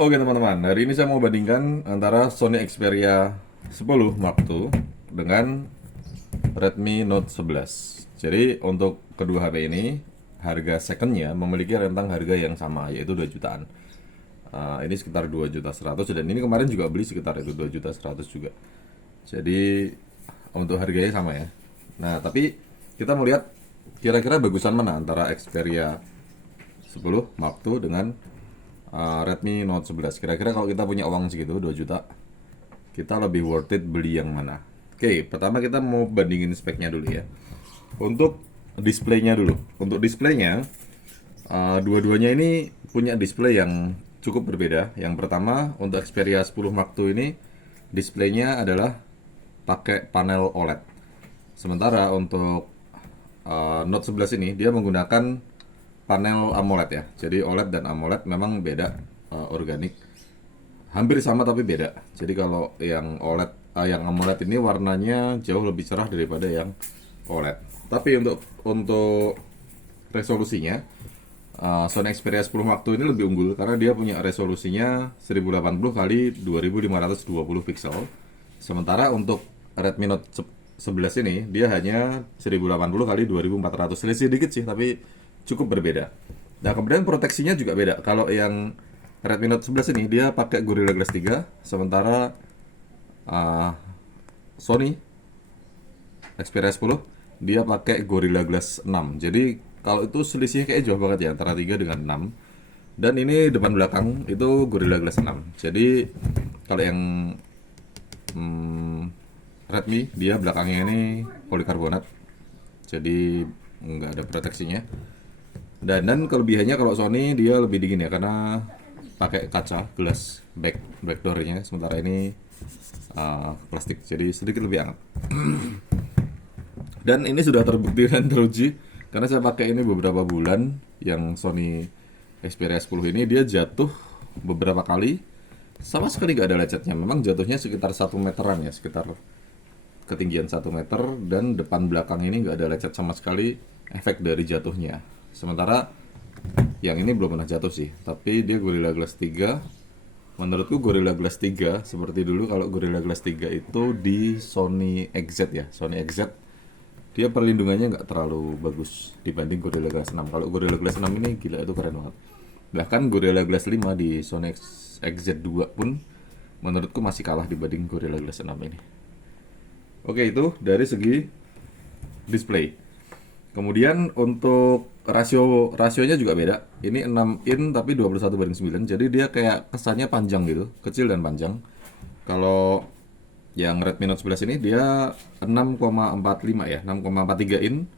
Oke teman-teman, hari ini saya mau bandingkan antara Sony Xperia 10 Mark II dengan Redmi Note 11. Jadi untuk kedua HP ini, harga secondnya memiliki rentang harga yang sama, yaitu 2 jutaan. Ini sekitar 2.100.000 dan ini kemarin juga beli sekitar itu 2.100.000 juga. Jadi untuk harganya sama ya. Nah, tapi kita mau lihat kira-kira bagusan mana antara Xperia 10 Mark II dengan Redmi Note 11. Kira-kira kalau kita punya uang segitu 2 juta, kita lebih worth it beli yang mana? Oke, pertama kita mau bandingin speknya dulu ya. Untuk displaynya dulu. Untuk displaynya, dua-duanya ini punya display yang cukup berbeda. Yang pertama, untuk Xperia 10 Mark II ini displaynya adalah pakai panel OLED. Sementara untuk Note 11 ini dia menggunakan panel AMOLED ya. Jadi OLED dan AMOLED memang beda, organik. Hampir sama tapi beda. Jadi kalau yang OLED, yang AMOLED ini warnanya jauh lebih cerah daripada yang OLED. Tapi untuk resolusinya, Sony Xperia 10 Mark II ini lebih unggul karena dia punya resolusinya 1080 kali 2520 pixel. Sementara untuk Redmi Note 11 ini dia hanya 1080 kali 2400. Selisih dikit sih tapi cukup berbeda. Nah, kemudian proteksinya juga beda. Kalau yang Redmi Note 11 ini dia pakai Gorilla Glass 3, sementara uh, Sony Xperia 10 dia pakai Gorilla Glass 6. Jadi kalau itu selisihnya kayak jauh banget ya antara 3 dengan 6. Dan ini depan belakang itu Gorilla Glass 6. Jadi kalau yang Redmi dia belakangnya ini polikarbonat. Jadi nggak ada proteksinya. Dan kelebihannya kalau Sony dia lebih dingin ya karena pakai kaca glass backdoornya, sementara ini plastik jadi sedikit lebih hangat. Dan ini sudah terbukti dan teruji karena saya pakai ini beberapa bulan. Yang Sony Xperia 10 ini dia jatuh beberapa kali sama sekali nggak ada lecetnya. Memang jatuhnya sekitar 1 meteran ya, sekitar ketinggian 1 meter, dan depan belakang ini nggak ada lecet sama sekali efek dari jatuhnya. Sementara yang ini belum pernah jatuh sih, tapi dia Gorilla Glass 3. Menurutku Gorilla Glass 3 seperti dulu kalau Gorilla Glass 3 itu di Sony XZ ya. Sony XZ dia perlindungannya nggak terlalu bagus dibanding Gorilla Glass 6. Kalau Gorilla Glass 6 ini gila, itu keren banget. Bahkan Gorilla Glass 5 di Sony XZ2 pun menurutku masih kalah dibanding Gorilla Glass 6 ini. Oke, itu dari segi display. Kemudian untuk rasionya juga beda. Ini 6 in tapi 21:9. Jadi dia kayak kesannya panjang gitu, kecil dan panjang. Kalau yang Redmi Note 11 ini dia 6,45 ya, 6,43 in,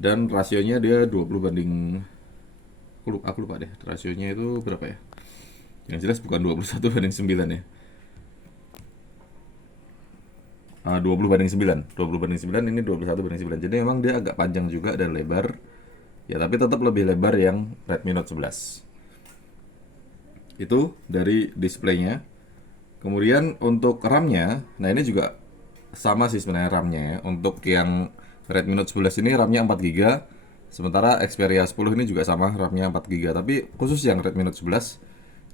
dan rasionya dia 20 banding, aku lupa deh rasionya itu berapa ya. Yang jelas bukan 21:9 ya. 20/9, 20/9, ini 21/9. Jadi memang dia agak panjang juga dan lebar. Ya, tapi tetap lebih lebar yang Redmi Note 11. Itu dari displaynya. Kemudian untuk RAM-nya, nah ini juga sama sih sebenarnya RAM-nya ya. Untuk yang Redmi Note 11 ini RAM-nya 4 GB, sementara Xperia 10 ini juga sama RAM-nya 4 GB. Tapi khusus yang Redmi Note 11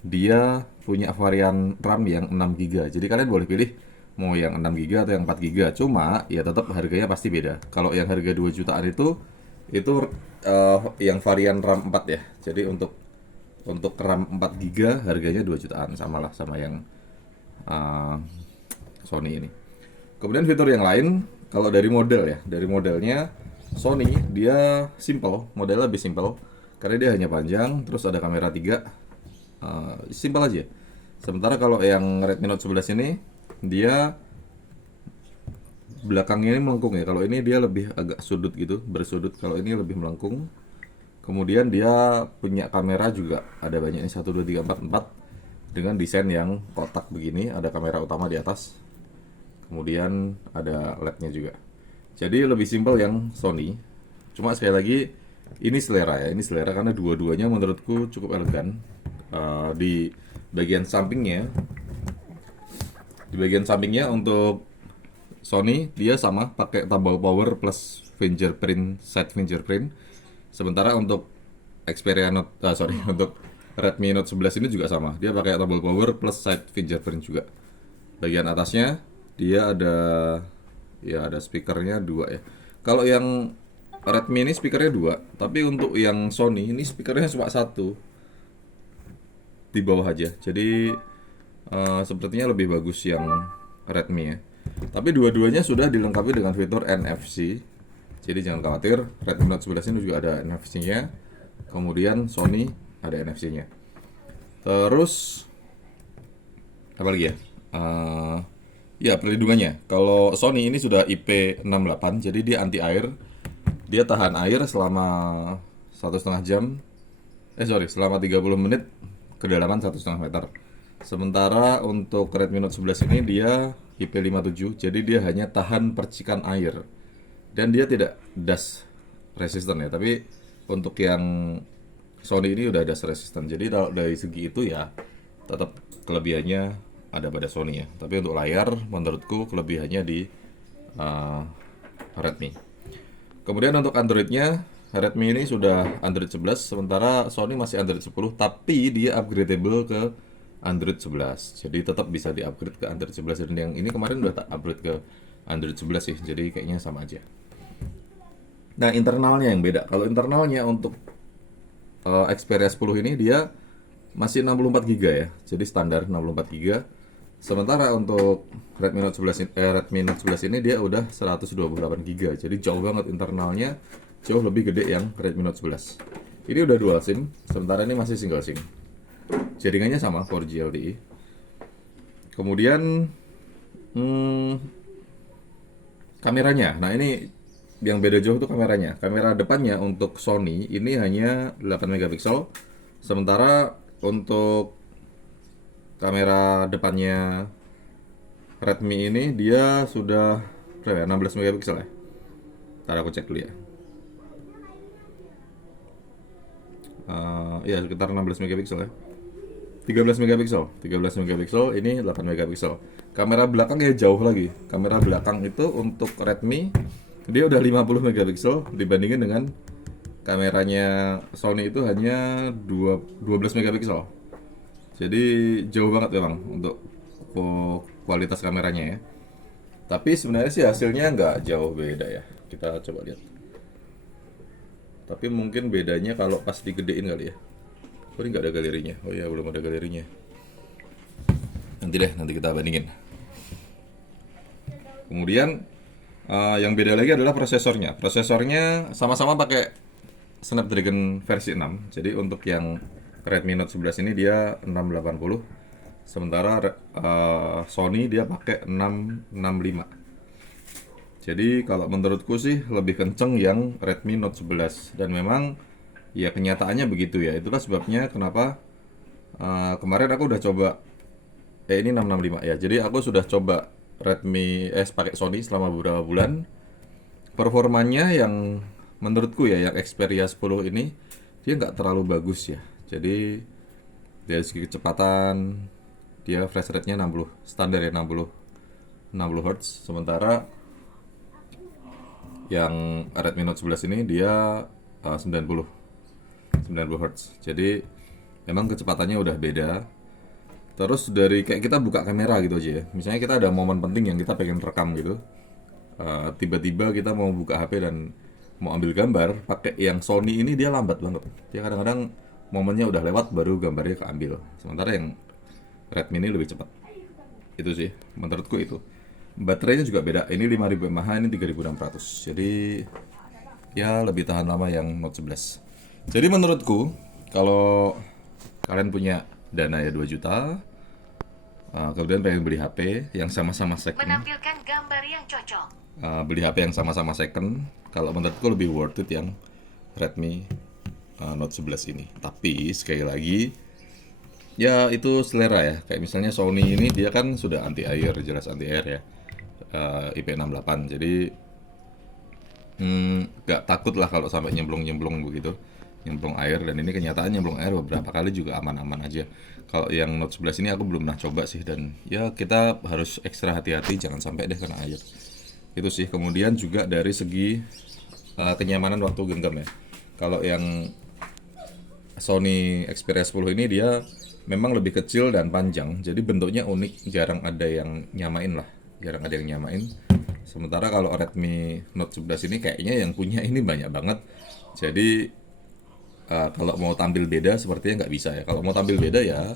dia punya varian RAM yang 6 GB. Jadi kalian boleh pilih mau yang 6 GB atau yang 4 GB. Cuma ya tetap harganya pasti beda. Kalau yang harga 2 jutaan itu yang varian RAM 4 ya. Jadi untuk RAM 4 GB harganya 2 jutaan, samalah sama yang uh, Sony ini. Kemudian fitur yang lain, kalau dari model ya, dari modelnya Sony dia simple, modelnya lebih simple karena dia hanya panjang, terus ada kamera 3, simple aja. Sementara kalau yang Redmi Note 11 ini dia belakangnya ini melengkung ya. Kalau ini dia lebih agak sudut gitu, bersudut. Kalau ini lebih melengkung. Kemudian dia punya kamera juga ada banyak, ini 1 2 3 4 4 dengan desain yang kotak begini, ada kamera utama di atas. Kemudian ada LED-nya juga. Jadi lebih simpel yang Sony. Cuma sekali lagi ini selera ya, ini selera karena dua-duanya menurutku cukup elegan. Di bagian sampingnya, untuk Sony dia sama pakai tombol power plus fingerprint, side fingerprint. Sementara untuk Xperia Note, untuk Redmi Note 11 ini juga sama. Dia pakai tombol power plus side fingerprint juga. Bagian atasnya dia ada speakernya dua ya. Kalau yang Redmi ini speakernya dua, tapi untuk yang Sony ini speakernya cuma satu di bawah aja. Jadi sepertinya lebih bagus yang Redmi ya. Tapi dua-duanya sudah dilengkapi dengan fitur NFC. Jadi jangan khawatir, Redmi Note 11 ini juga ada NFC-nya. Kemudian Sony ada NFC-nya. Terus apa lagi ya? Ya perlindungannya. Kalau Sony ini sudah IP68, jadi dia anti air. Dia tahan air selama 1,5 jam. Selama 30 menit kedalaman 1,5 meter. Sementara untuk Redmi Note 11 ini dia IP57, jadi dia hanya tahan percikan air. Dan dia tidak dust resistant ya, tapi untuk yang Sony ini udah dust resistant. Jadi kalau dari segi itu ya tetap kelebihannya ada pada Sony ya. Tapi untuk layar menurutku kelebihannya di Redmi. Kemudian untuk Androidnya, Redmi ini sudah Android 11, sementara Sony masih Android 10, tapi dia upgradable ke Android 11. Jadi tetap bisa di-upgrade ke Android 11, dan yang ini kemarin udah tak upgrade ke Android 11 sih. Jadi kayaknya sama aja. Nah, internalnya yang beda. Kalau internalnya untuk Xperia 10 ini dia masih 64 GB ya. Jadi standar 64 GB. Sementara untuk Redmi Note 11 ini dia udah 128 GB. Jadi jauh banget internalnya, jauh lebih gede yang Redmi Note 11. Ini udah dual SIM, sementara ini masih single SIM. Jaringannya sama 4G LTE. Kemudian kameranya. Nah, ini yang beda jauh tuh kameranya. Kamera depannya untuk Sony ini hanya 8 megapiksel. Sementara untuk kamera depannya Redmi ini dia sudah 16 megapiksel ya. Ntar aku cek dulu ya. Ya sekitar 16 megapiksel ya. 13 megapiksel, ini 8 megapiksel. Kamera belakang ya jauh lagi. Kamera belakang itu untuk Redmi dia udah 50 megapiksel dibandingin dengan kameranya Sony itu hanya 12 megapiksel. Jadi jauh banget memang untuk kualitas kameranya ya. Tapi sebenarnya sih hasilnya nggak jauh beda ya. Kita coba lihat. Tapi mungkin bedanya kalau pas digedein kali ya. Oh, ini nggak ada galerinya. Oh iya, belum ada galerinya. Nanti kita bandingin. Kemudian yang beda lagi adalah prosesornya. Prosesornya sama-sama pakai Snapdragon versi 6. Jadi untuk yang Redmi Note 11 ini dia 680. Sementara Sony dia pakai 665. Jadi kalau menurutku sih lebih kenceng yang Redmi Note 11. Dan memang ya kenyataannya begitu ya. Itulah sebabnya kenapa kemarin aku udah coba ini 665 ya. Jadi aku sudah coba Redmi pakai Sony selama beberapa bulan. Performanya yang menurutku ya yang Xperia 10 ini dia nggak terlalu bagus ya. Jadi dari segi kecepatan dia flash rate-nya 60 standar ya 60 Hz. Sementara yang Redmi Note 11 ini dia 90 Hz. Jadi memang kecepatannya udah beda. Terus dari kayak kita buka kamera gitu aja ya. Misalnya kita ada momen penting yang kita pengen rekam gitu. Tiba-tiba kita mau buka HP dan mau ambil gambar, pakai yang Sony ini dia lambat banget. Dia kadang-kadang momennya udah lewat baru gambarnya keambil. Sementara yang Redmi ini lebih cepat. Itu sih menurutku itu. Baterainya juga beda. Ini 5000 mAh, ini 3600. Jadi ya lebih tahan lama yang Note 11. Jadi menurutku kalau kalian punya dana ya 2 juta, kemudian pengen beli HP yang sama-sama second, menampilkan gambar yang cocok. Beli HP yang sama-sama second, kalau menurutku lebih worth it yang Redmi Note 11 ini. Tapi sekali lagi ya itu selera ya. Kayak misalnya Sony ini dia kan sudah anti air, jelas anti air ya, IP68. Jadi nggak takut lah kalau sampai nyemplung begitu, nyemplung air. Dan ini kenyataan nyemplung air beberapa kali juga aman-aman aja. Kalau yang Note 11 ini aku belum pernah coba sih, dan ya kita harus ekstra hati-hati jangan sampai deh kena air. Itu sih. Kemudian juga dari segi kenyamanan waktu genggam ya. Kalau yang Sony Xperia 10 ini dia memang lebih kecil dan panjang, jadi bentuknya unik, jarang ada yang nyamain lah, jarang ada yang nyamain. Sementara kalau Redmi Note 11 ini kayaknya yang punya ini banyak banget. Jadi kalau mau tampil beda sepertinya nggak bisa ya. Kalau mau tampil beda ya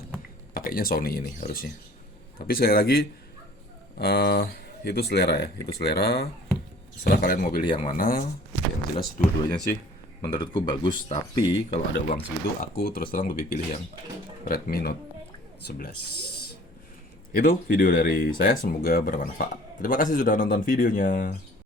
pakainya Sony ini harusnya. Tapi sekali lagi eh, itu selera ya, itu selera. Setelah kalian mau pilih yang mana, yang jelas dua-duanya sih menurutku bagus. Tapi kalau ada uang segitu, aku terus terang lebih pilih yang Redmi Note 11. Itu video dari saya, semoga bermanfaat. Terima kasih sudah nonton videonya.